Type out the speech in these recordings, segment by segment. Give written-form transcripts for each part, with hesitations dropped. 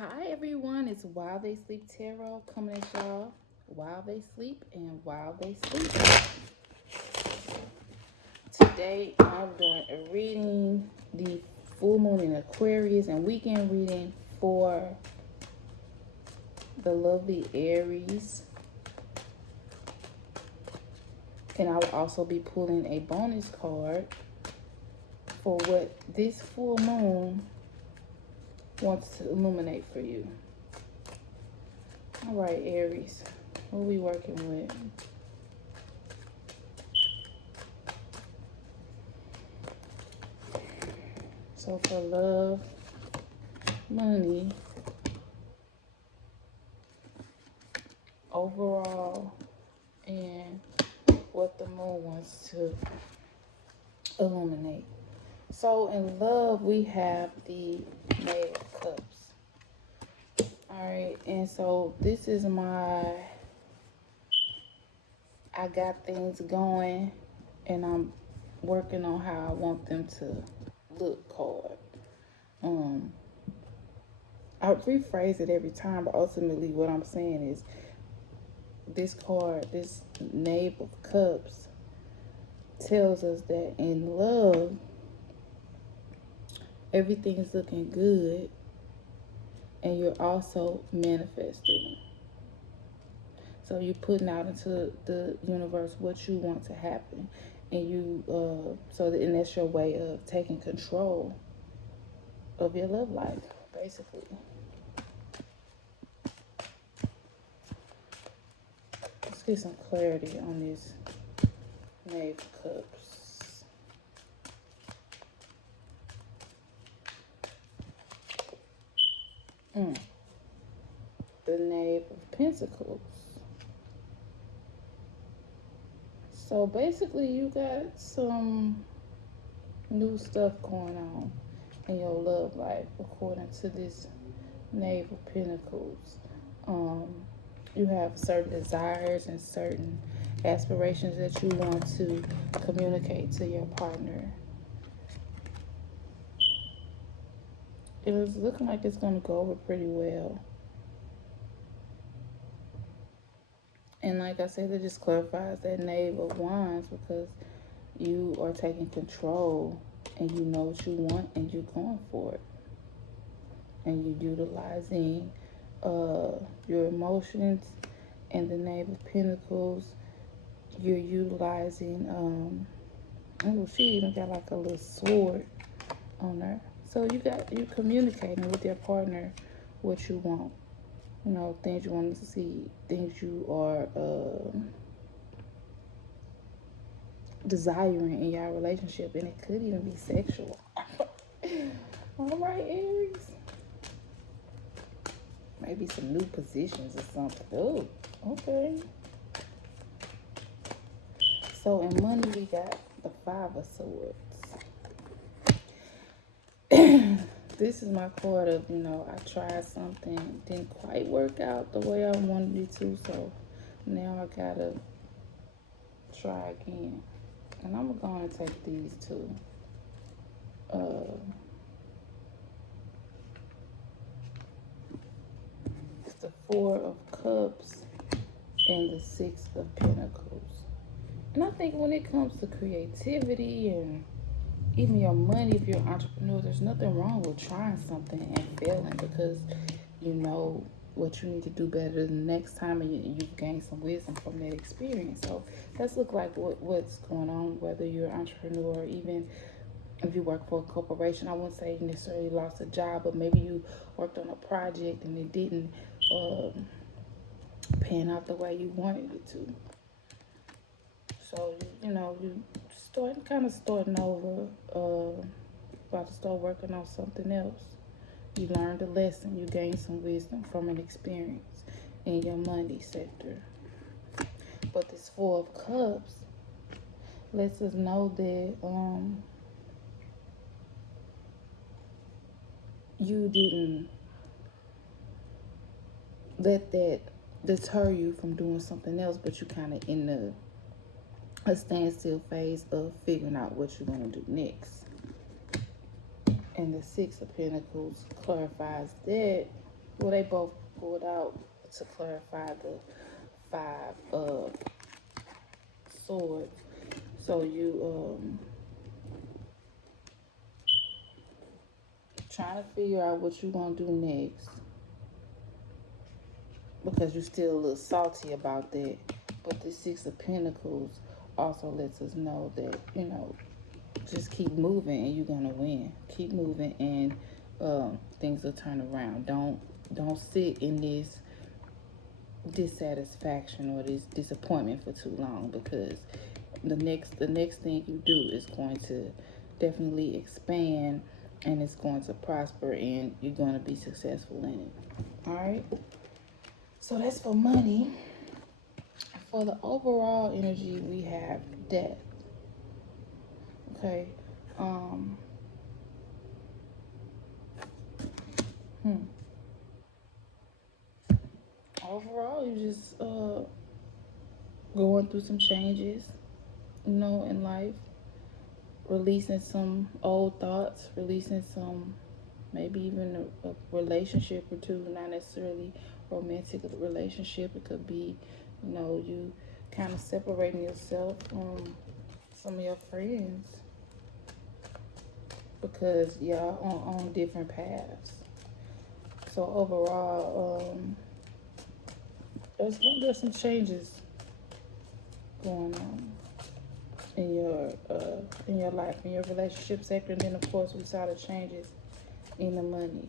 Hi everyone, it's While They Sleep Tarot coming at y'all while they sleep and while they sleep. Today I'm doing a reading, the full moon in Aquarius and weekend reading for the lovely Aries. And I will also be pulling a bonus card for what this full moon wants to illuminate for you. All right, Aries, what are we working with? So for love, money, overall, and what the moon wants to illuminate. So in love, we have the Knave of Cups. All right, and so this is I got things going, and I'm working on how I want them to look card. I rephrase it every time, but ultimately what I'm saying is this card, this Knave of Cups, tells us that in love, everything is looking good, and you're also manifesting. So you're putting out into the universe what you want to happen, and and that's your way of taking control of your love life, basically. Let's get some clarity on this Knave of Cups. The Knave of Pentacles. So basically, you got some new stuff going on in your love life, according to this Knave of Pentacles. You have certain desires and certain aspirations that you want to communicate to your partner. It is looking like it's going to go over pretty well. And like I said, it just clarifies that Knave of Wands, because you are taking control and you know what you want and you're going for it. And you're utilizing your emotions. And the Knave of Pentacles, you're utilizing, oh, she even got like a little sword on her. So you communicating with your partner what you want. You know, things you want to see, things you are desiring in your relationship, and it could even be sexual. All right, Aries. Maybe some new positions or something. Oh, okay. So in money, we got the Five of Swords. This is my card of, I tried something, didn't quite work out the way I wanted it to, so now I gotta try again. And I'm going to take these two. It's the Four of Cups and the Six of Pentacles. And I think when it comes to creativity and even your money, if you're an entrepreneur, there's nothing wrong with trying something and failing, because you know what you need to do better the next time, and you've gained some wisdom from that experience. So let's look like what's going on, whether you're an entrepreneur or even if you work for a corporation. I wouldn't say you necessarily lost a job, but maybe you worked on a project and it didn't pan out the way you wanted it to. So, you starting over, about to start working on something else. You learned a lesson, you gained some wisdom from an experience in your money sector. But this Four of Cups lets us know that you didn't let that deter you from doing something else, but you kind of in a standstill phase of figuring out what you're going to do next. And the Six of Pentacles clarifies that Well, they both pulled out to clarify the 5 of swords. So you trying to figure out what you gonna do next, because you're still a little salty about that. But the 6 of Pentacles also lets us know that, you know, just keep moving and you're gonna win. Keep moving and things will turn around. Don't sit in this dissatisfaction or this disappointment for too long, because the next thing you do is going to definitely expand, and it's going to prosper, and you're going to be successful in it. All right, so that's for money. For the overall energy, we have death. Okay. um Overall, you just going through some changes, you know, in life, releasing some old thoughts, releasing some, maybe even a relationship or two, not necessarily romantic relationship. It could be, you know, you kind of separating yourself from some of your friends because y'all on different paths. So overall, there's some changes going on in your life, in your relationship sector, and then of course we saw the changes in the money,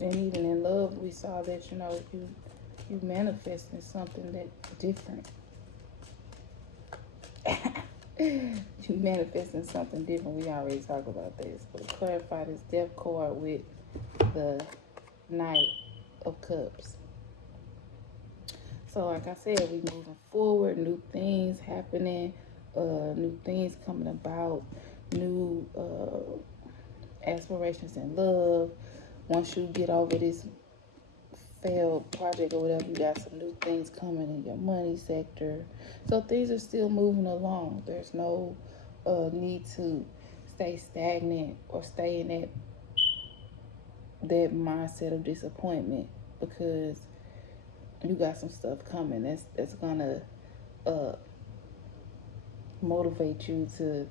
and even in love we saw that, you know, you manifesting something that's different. You manifesting something different. We already talked about this, but clarify this death card with the Knight of Cups. So like I said, we moving forward, new things happening, new things coming about, new aspirations in love. Once you get over this failed project or whatever, you got some new things coming in your money sector. So things are still moving along. There's no need to stay stagnant or stay in that mindset of disappointment, because you got some stuff coming that's gonna motivate you to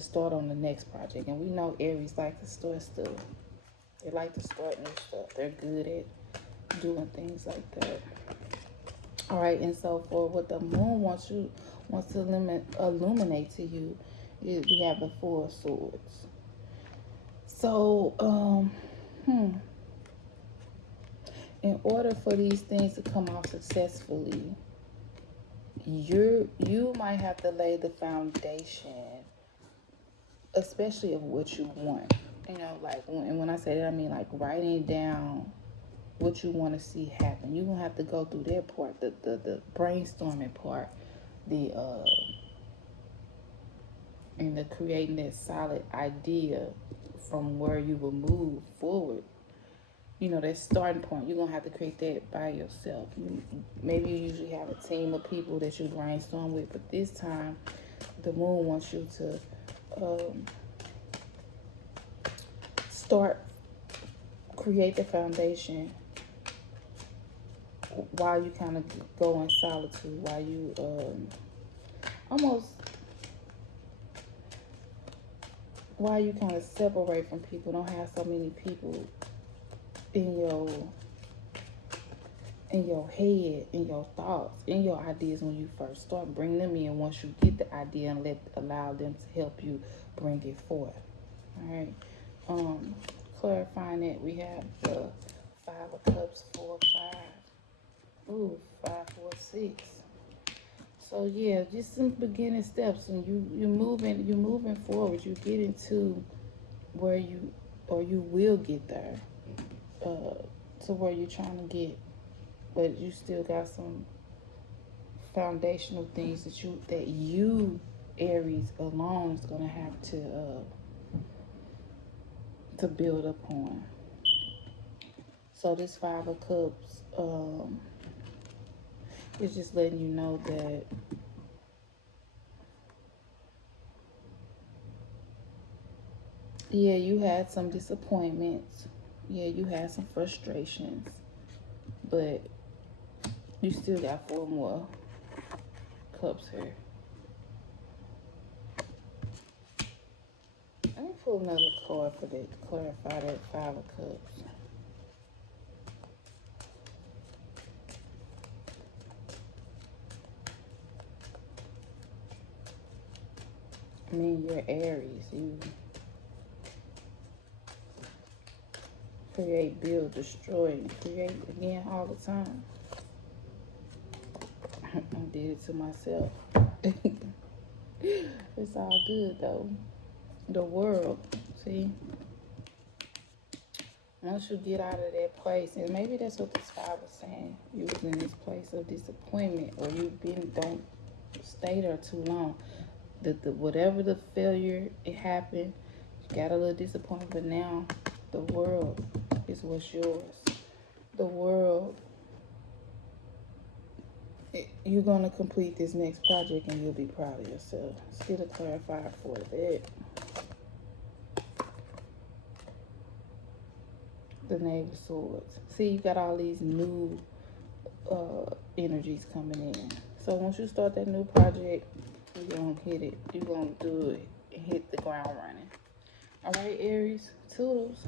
start on the next project. And we know Aries like to start stuff. They like to start new stuff. They're good at doing things like that. All right, and so for what the moon wants to illuminate to you, we have the 4 of Swords. So, in order for these things to come off successfully, you might have to lay the foundation, especially of what you want. You know, like, and when I say that, I mean like writing down what you want to see happen. You're gonna have to go through that part, the brainstorming part, the and the creating that solid idea from where you will move forward. You know, that starting point, you're gonna have to create that by yourself. Maybe you usually have a team of people that you brainstorm with, but this time the moon wants you to create the foundation while you kind of go in solitude, while you while you kind of separate from people. Don't have so many people in your head, in your thoughts, in your ideas when you first start. Bring them in once you get the idea, and allow them to help you bring it forth. All right. Clarifying that, we have the 5 of Cups, 4, 5. Ooh, 5, 4, 6. So yeah, just some beginning steps, and you're moving forward. You get into where you will get there, to where you're trying to get, but you still got some foundational things that you Aries alone is gonna have to build upon. So this 5 of Cups is just letting you know that yeah, you had some disappointments. Yeah, you had some frustrations, but you still got 4 more cups here. Let me pull another card for that to clarify that 5 of Cups. I mean, you're Aries. You create, build, destroy, and create again all the time. I did it to myself. It's all good though. The world, see? Once you get out of that place, and maybe that's what this 5 was saying, you was in this place of disappointment, or don't stay there too long. Whatever the failure, it happened, you got a little disappointed, but now the world is what's yours. The world, you're going to complete this next project and you'll be proud of yourself. Let's get a clarifier for that. The Knave of Swords. See, you got all these new energies coming in. So once you start that new project, you're going to hit it. You're going to do it and hit the ground running. All right, Aries, toodles.